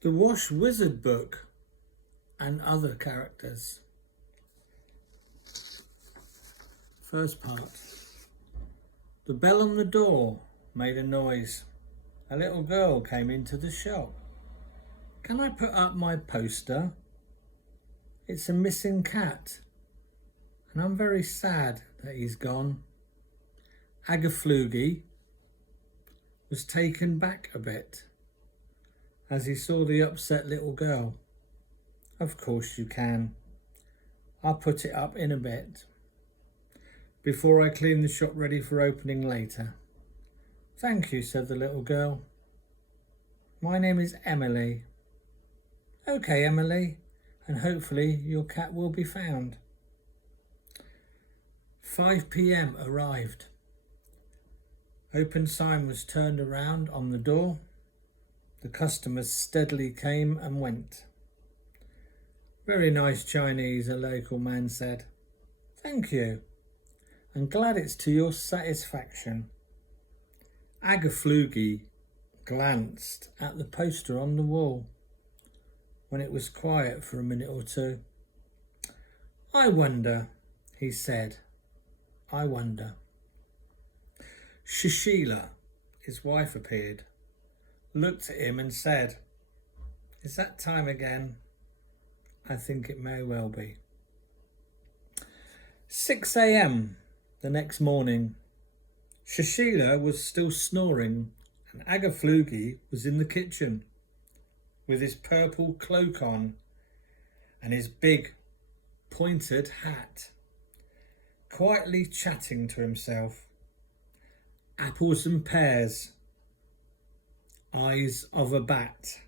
The Washwizard book and other characters. First part. The bell on the door made a noise. A little girl came into the shop. Can I put up my poster? It's a missing cat, and I'm very sad that he's gone. Agafluggy was taken back a bit as he saw the upset little girl. Of course you can. I'll put it up in a bit before I clean the shop ready for opening later. Thank you, said the little girl. My name is Emily. Okay, Emily, and hopefully your cat will be found. 5 p.m. arrived. Open sign was turned around on the door. The customers steadily came and went. Very nice Chinese, a local man said. Thank you. I'm glad it's to your satisfaction. Agafluggy glanced at the poster on the wall when it was quiet for a minute or two. I wonder, he said. I wonder. Shishila, his wife, appeared, looked at him and said, Is that time again? I think it may well be. 6 a.m. the next morning. Shishila was still snoring and Agafluggy was in the kitchen with his purple cloak on and his big pointed hat, quietly chatting to himself. Apples and pears, eyes of a bat,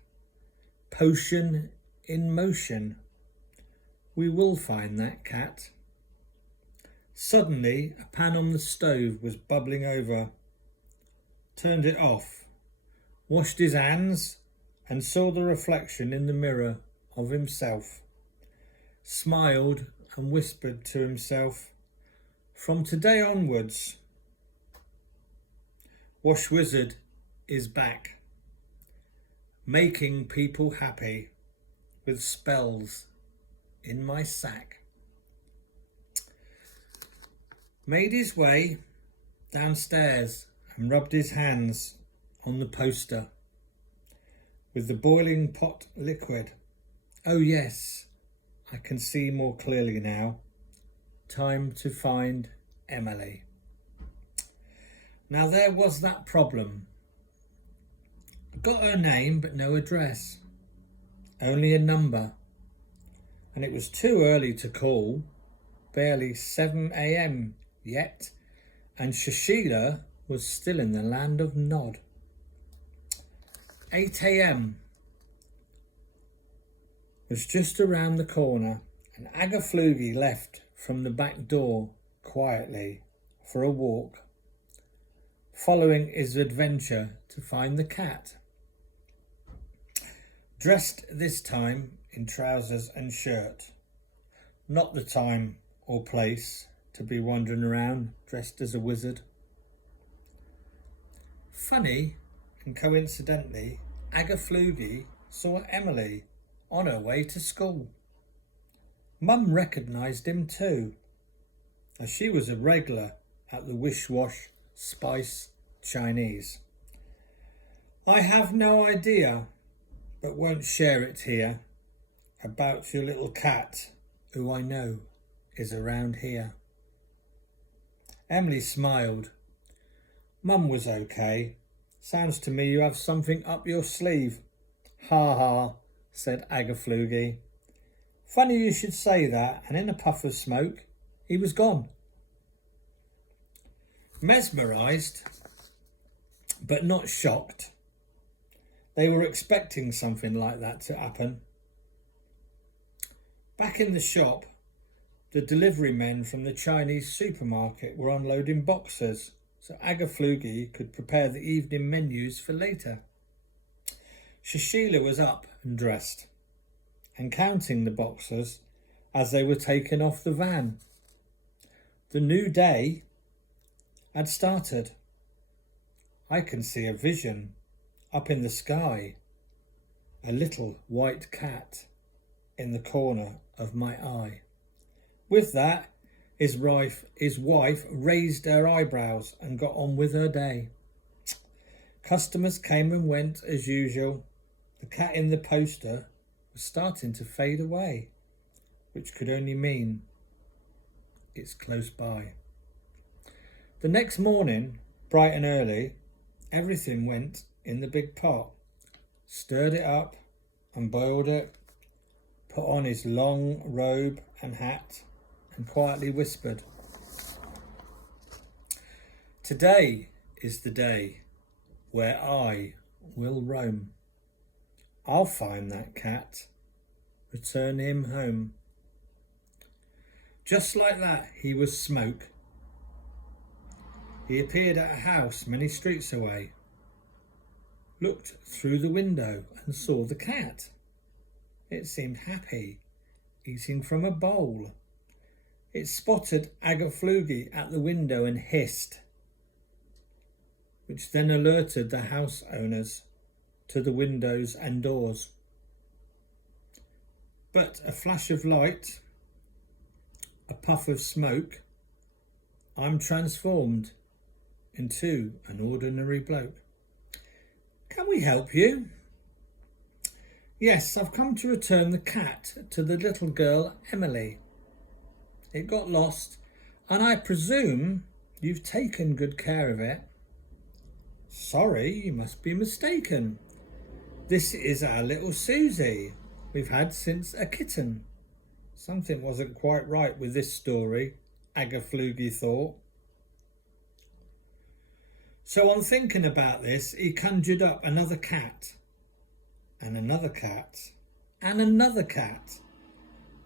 potion in motion. We will find that cat. Suddenly, a pan on the stove was bubbling over. Turned it off, washed his hands and saw the reflection in the mirror of himself. Smiled and whispered to himself, From today onwards, Washwizard is back, making people happy with spells in my sack. Made his way downstairs and rubbed his hands on the poster with the boiling pot liquid. Oh yes, I can see more clearly now. Time to find Emily. Now there was that problem. Got her name but no address. Only a number. And it was too early to call. Barely 7 a.m. yet, and Shishila was still in the land of Nod. 8 a.m. was just around the corner, and Agafluggy left from the back door quietly for a walk, following his adventure to find the cat. Dressed this time in trousers and shirt. Not the time or place to be wandering around dressed as a wizard. Funny and coincidentally, Agafluggy saw Emily on her way to school. Mum recognised him too, as she was a regular at the Wish-Wash Spice Chinese. I have no idea, but won't share it here, about your little cat, who I know is around here. Emily smiled. Mum was okay. Sounds to me you have something up your sleeve. Ha ha, said Agafluggy. Funny you should say that, and in a puff of smoke, he was gone. Mesmerised, but not shocked. They were expecting something like that to happen. Back in the shop, the delivery men from the Chinese supermarket were unloading boxes so Agafluggy could prepare the evening menus for later. Shishila was up and dressed and counting the boxes as they were taken off the van. The new day had started. I can see a vision up in the sky a little white cat in the corner of my eye. With that, his wife raised her eyebrows and got on with her day. Customers came and went as usual. The cat in the poster was starting to fade away, which could only mean it's close by. The next morning, bright and early, everything went in the big pot. Stirred it up and boiled it, put on his long robe and hat, and quietly whispered, "Today is the day where I will roam. I'll find that cat, return him home." Just like that, he was Smoke. He appeared at a house many streets away, looked through the window and saw the cat. It seemed happy, eating from a bowl. It spotted Agafluggy at the window and hissed, which then alerted the house owners to the windows and doors. But a flash of light, a puff of smoke, I'm transformed into an ordinary bloke. "Can we help you?" "Yes, I've come to return the cat to the little girl Emily. It got lost, and I presume you've taken good care of it." "Sorry, you must be mistaken. This is our little Susie we've had since a kitten." Something wasn't quite right with this story, Agafluggy thought. So on thinking about this, he conjured up another cat, and another cat, and another cat.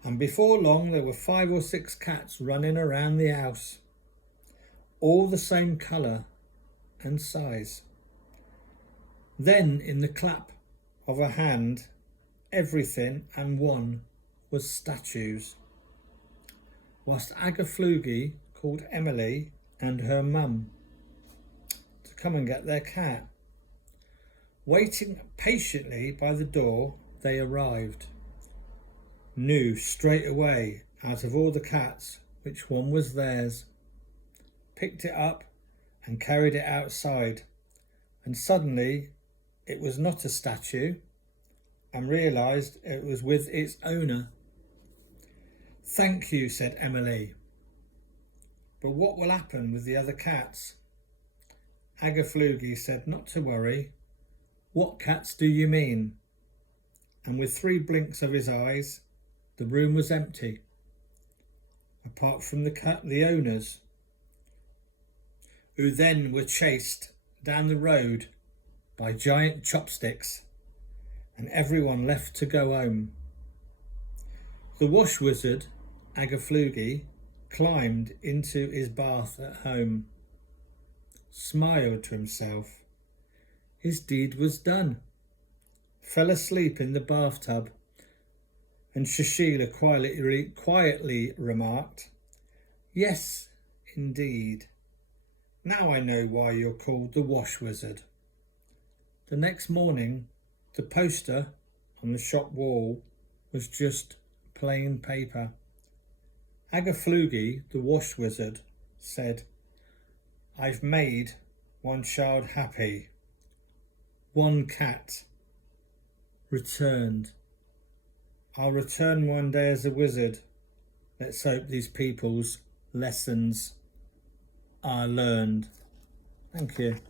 And before long there were 5 or 6 cats running around the house, all the same colour and size. Then in the clap of a hand, everything and one was statues, whilst Agafluggy called Emily and her mum to come and get their cat. Waiting patiently by the door, they arrived. Knew straight away out of all the cats which one was theirs. Picked it up and carried it outside, and suddenly it was not a statue, and realised it was with its owner. "Thank you," said Emily. "But what will happen with the other cats?" Agafluggy said not to worry. "What cats do you mean?" And with 3 blinks of his eyes, the room was empty, apart from the owners, who then were chased down the road by giant chopsticks, and everyone left to go home. The Washwizard, Agafluggy, climbed into his bath at home, smiled to himself. His deed was done. Fell asleep in the bathtub, and Shashila quietly remarked, "Yes, indeed. Now I know why you're called the Washwizard." The next morning, the poster on the shop wall was just plain paper. Agafluggy, the Washwizard, said, "I've made one child happy. One cat returned. I'll return one day as a wizard. Let's hope these people's lessons are learned." Thank you.